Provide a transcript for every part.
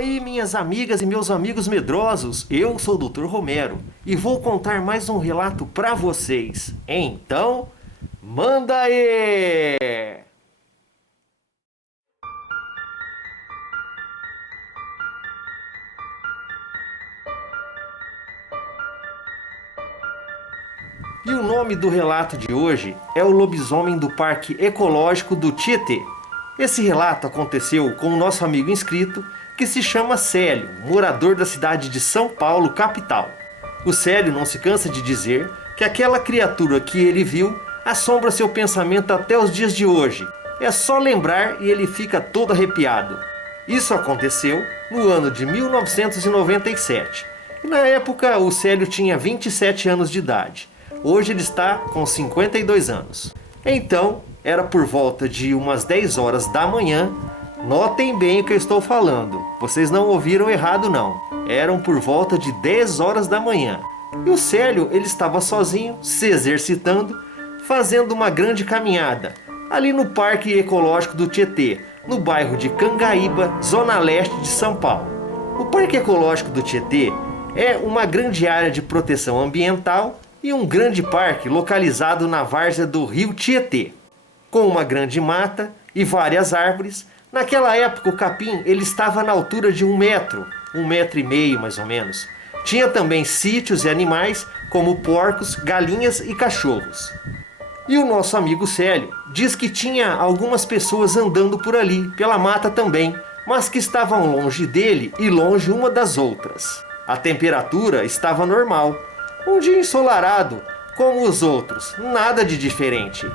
aí, minhas amigas e meus amigos medrosos, eu sou o Dr. Romero e vou contar mais um relato pra vocês. Então, manda aí! E o nome do relato de hoje é O Lobisomem do Parque Ecológico do Tietê. Esse relato aconteceu com o nosso amigo inscrito, que se chama Célio, morador da cidade de São Paulo, capital. O Célio não se cansa de dizer que aquela criatura que ele viu assombra seu pensamento até os dias de hoje. É só lembrar e ele fica todo arrepiado. Isso aconteceu no ano de 1997. E na época o Célio tinha 27 anos de idade. Hoje ele está com 52 anos. Então, era por volta de umas 10 horas da manhã. Notem bem o que eu estou falando. Vocês não ouviram errado não. Eram por volta de 10 horas da manhã. E o Célio, ele estava sozinho, se exercitando, fazendo uma grande caminhada, ali no Parque Ecológico do Tietê, no bairro de Cangaíba, zona leste de São Paulo. O Parque Ecológico do Tietê é uma grande área de proteção ambiental e um grande parque localizado na várzea do rio Tietê, com uma grande mata e várias árvores. Naquela época o capim ele estava na altura de 1 metro, 1,5 metro mais ou menos. Tinha também sítios e animais como porcos, galinhas e cachorros. E o nosso amigo Célio diz que tinha algumas pessoas andando por ali, pela mata também, mas que estavam longe dele e longe uma das outras. A temperatura estava normal. Um dia ensolarado, como os outros, nada de diferente.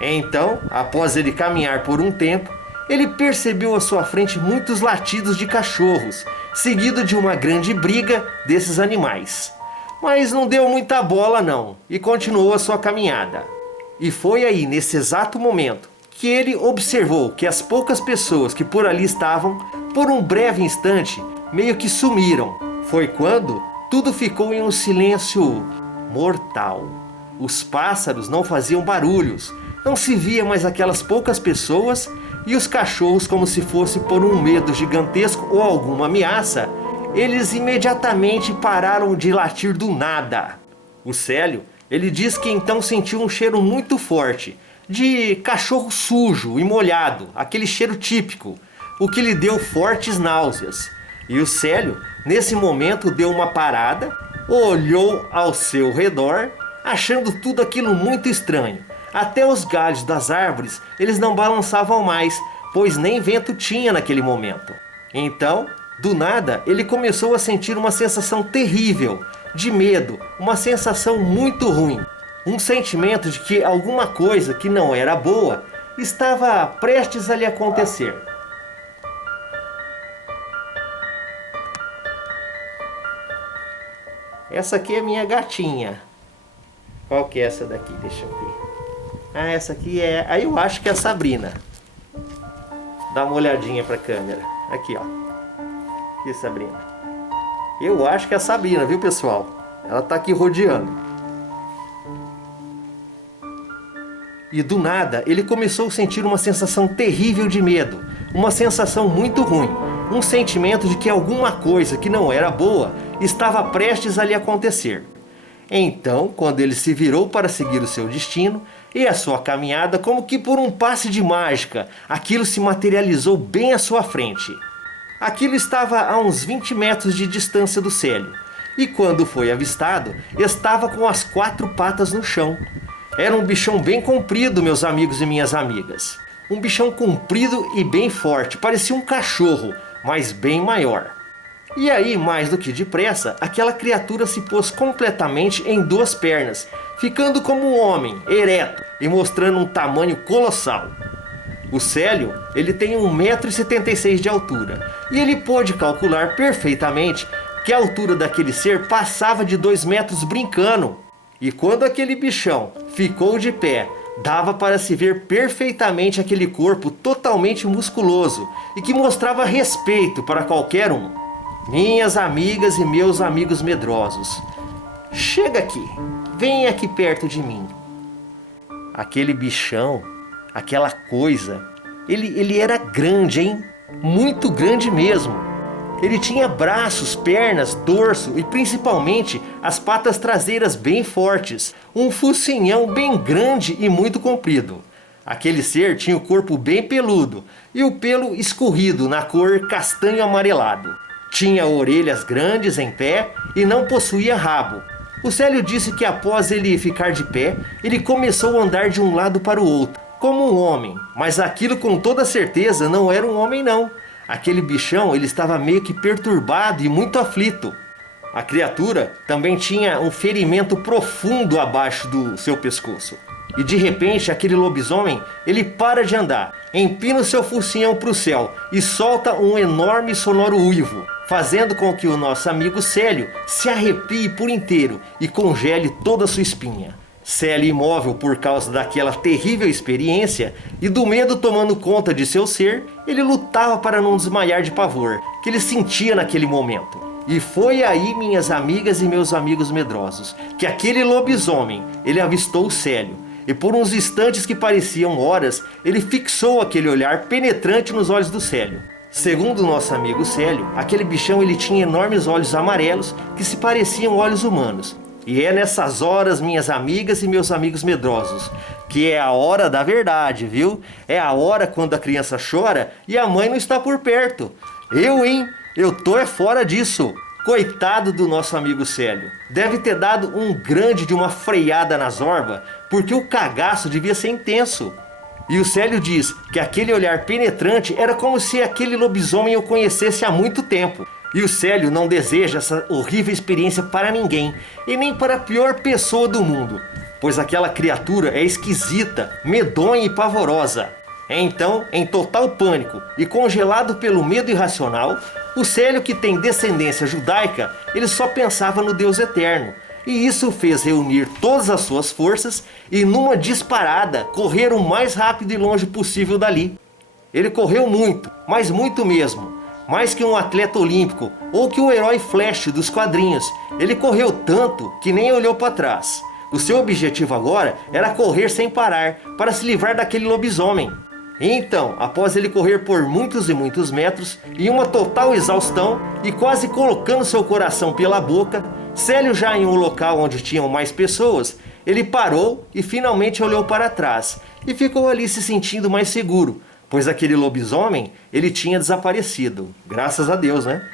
Então, após ele caminhar por um tempo, ele percebeu à sua frente muitos latidos de cachorros, seguido de uma grande briga desses animais. Mas não deu muita bola não, e continuou a sua caminhada. E foi aí, nesse exato momento, que ele observou que as poucas pessoas que por ali estavam, por um breve instante, meio que sumiram. Foi quando tudo ficou em um silêncio mortal. Os pássaros não faziam barulhos, não se via mais aquelas poucas pessoas, e os cachorros, como se fosse por um medo gigantesco ou alguma ameaça, eles imediatamente pararam de latir do nada. O Célio, ele diz que então sentiu um cheiro muito forte, de cachorro sujo e molhado, aquele cheiro típico, o que lhe deu fortes náuseas. E o Célio, nesse momento, deu uma parada, olhou ao seu redor, achando tudo aquilo muito estranho. Até os galhos das árvores, eles não balançavam mais, pois nem vento tinha naquele momento. Então, do nada, ele começou a sentir uma sensação terrível, de medo, uma sensação muito ruim. Um sentimento de que alguma coisa que não era boa estava prestes a lhe acontecer. Essa aqui é minha gatinha. Qual que é essa daqui? Deixa eu ver. Ah, essa aqui é... Aí eu acho que é a Sabrina. Dá uma olhadinha pra câmera. Aqui, ó. Aqui, Sabrina. Eu acho que é a Sabrina, viu, pessoal? Ela tá aqui rodeando. E do nada, ele começou a sentir uma sensação terrível de medo. Uma sensação muito ruim. Um sentimento de que alguma coisa que não era boa estava prestes a lhe acontecer. Então, quando ele se virou para seguir o seu destino e a sua caminhada, como que por um passe de mágica, aquilo se materializou bem à sua frente. Aquilo estava a uns 20 metros de distância do Célio, e quando foi avistado, estava com as 4 patas no chão. Era um bichão bem comprido, meus amigos e minhas amigas. Um bichão comprido e bem forte, parecia um cachorro, mas bem maior. E aí, mais do que depressa, aquela criatura se pôs completamente em 2 pernas, ficando como um homem, ereto e mostrando um tamanho colossal. O Célio, ele tem 1,76 m de altura, e ele pôde calcular perfeitamente que a altura daquele ser passava de 2 metros brincando. E quando aquele bichão ficou de pé, dava para se ver perfeitamente aquele corpo totalmente musculoso e que mostrava respeito para qualquer um. Minhas amigas e meus amigos medrosos, chega aqui, vem aqui perto de mim. Aquele bichão, aquela coisa, ele era grande, hein? Muito grande mesmo. Ele tinha braços, pernas, dorso e principalmente as patas traseiras bem fortes, um focinhão bem grande e muito comprido. Aquele ser tinha o corpo bem peludo e o pelo escorrido na cor castanho amarelado. Tinha orelhas grandes em pé e não possuía rabo. O Célio disse que após ele ficar de pé, ele começou a andar de um lado para o outro, como um homem, mas aquilo com toda certeza não era um homem não. Aquele bichão ele estava meio que perturbado e muito aflito. A criatura também tinha um ferimento profundo abaixo do seu pescoço. E de repente aquele lobisomem ele para de andar, empina o seu focinhão para o céu e solta um enorme e sonoro uivo, fazendo com que o nosso amigo Célio se arrepie por inteiro e congele toda a sua espinha. Célio, imóvel por causa daquela terrível experiência e do medo tomando conta de seu ser, ele lutava para não desmaiar de pavor que ele sentia naquele momento. E foi aí, minhas amigas e meus amigos medrosos, que aquele lobisomem ele avistou o Célio. E por uns instantes que pareciam horas, ele fixou aquele olhar penetrante nos olhos do Célio. Segundo o nosso amigo Célio, aquele bichão ele tinha enormes olhos amarelos que se pareciam olhos humanos. E é nessas horas, minhas amigas e meus amigos medrosos, que é a hora da verdade, viu? É a hora quando a criança chora e a mãe não está por perto. Eu tô fora disso. Coitado do nosso amigo Célio. Deve ter dado um grande de uma freada na zorba, porque o cagaço devia ser intenso. E o Célio diz que aquele olhar penetrante era como se aquele lobisomem o conhecesse há muito tempo. E o Célio não deseja essa horrível experiência para ninguém, e nem para a pior pessoa do mundo, pois aquela criatura é esquisita, medonha e pavorosa. Então, em total pânico e congelado pelo medo irracional, o Célio, que tem descendência judaica, ele só pensava no Deus eterno. E isso o fez reunir todas as suas forças e numa disparada correr o mais rápido e longe possível dali. Ele correu muito, mas muito mesmo. Mais que um atleta olímpico ou que o herói Flash dos quadrinhos. Ele correu tanto que nem olhou para trás. O seu objetivo agora era correr sem parar para se livrar daquele lobisomem. Então, após ele correr por muitos e muitos metros, em uma total exaustão e quase colocando seu coração pela boca, Célio, já em um local onde tinham mais pessoas, ele parou e finalmente olhou para trás e ficou ali se sentindo mais seguro, pois aquele lobisomem ele tinha desaparecido, graças a Deus, né?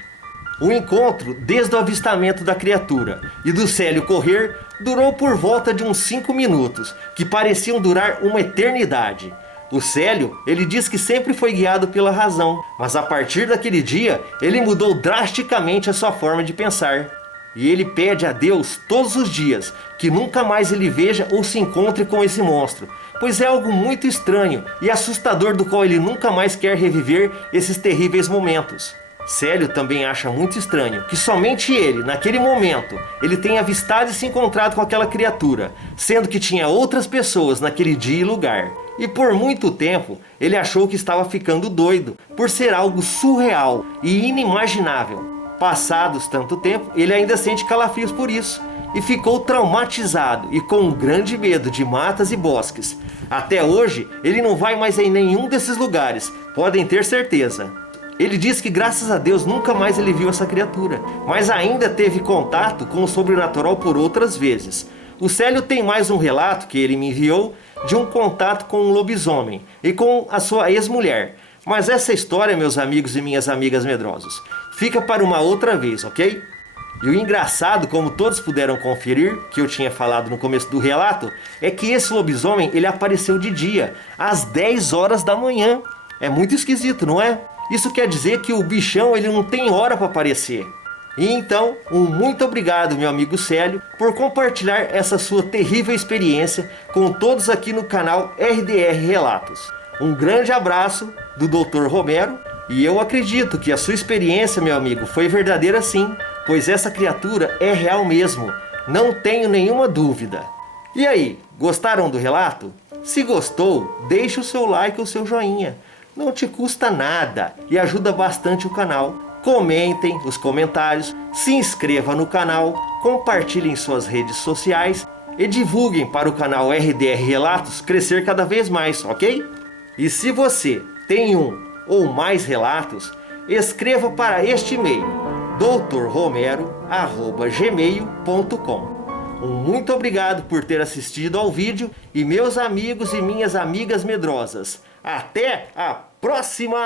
O encontro, desde o avistamento da criatura e do Célio correr, durou por volta de uns 5 minutos, que pareciam durar uma eternidade. O Célio, ele diz que sempre foi guiado pela razão, mas a partir daquele dia, ele mudou drasticamente a sua forma de pensar. E ele pede a Deus todos os dias que nunca mais ele veja ou se encontre com esse monstro, pois é algo muito estranho e assustador do qual ele nunca mais quer reviver esses terríveis momentos. Célio também acha muito estranho que somente ele, naquele momento, ele tenha avistado e se encontrado com aquela criatura, sendo que tinha outras pessoas naquele dia e lugar. E por muito tempo, ele achou que estava ficando doido, por ser algo surreal e inimaginável. Passados tanto tempo, ele ainda sente calafrios por isso, e ficou traumatizado e com um grande medo de matas e bosques. Até hoje, ele não vai mais em nenhum desses lugares, podem ter certeza. Ele diz que graças a Deus nunca mais ele viu essa criatura, mas ainda teve contato com o sobrenatural por outras vezes. O Célio tem mais um relato que ele me enviou de um contato com um lobisomem e com a sua ex-mulher. Mas essa história, meus amigos e minhas amigas medrosos, fica para uma outra vez, ok? E o engraçado, como todos puderam conferir, que eu tinha falado no começo do relato, é que esse lobisomem ele apareceu de dia, às 10 horas da manhã. É muito esquisito, não é? Isso quer dizer que o bichão ele não tem hora para aparecer. E então, um muito obrigado, meu amigo Célio, por compartilhar essa sua terrível experiência com todos aqui no canal RDR Relatos. Um grande abraço do Dr. Romero, e eu acredito que a sua experiência, meu amigo, foi verdadeira sim, pois essa criatura é real mesmo, não tenho nenhuma dúvida. E aí, gostaram do relato? Se gostou, deixe o seu like ou seu joinha. Não te custa nada e ajuda bastante o canal. Comentem os comentários, se inscreva no canal, compartilhem em suas redes sociais e divulguem para o canal RDR Relatos crescer cada vez mais, ok? E se você tem um ou mais relatos, escreva para este e-mail doutorromero@gmail.com. Muito obrigado por ter assistido ao vídeo e meus amigos e minhas amigas medrosas. Até a próxima!